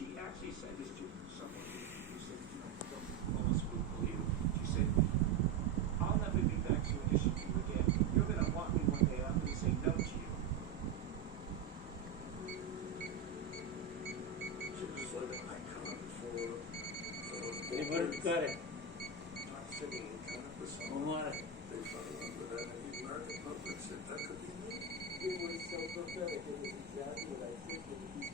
she actually said this to someone who said, almost would believe. She said, I'll never be back to audition for you again. You're going to want me one day. I'm going to say no to you. She was like an icon for Everybody got it. not fitting in kind of persona. Omar. They fell in love with that, and the American public said that could be me. It was so prophetic. It was exactly what I think it would be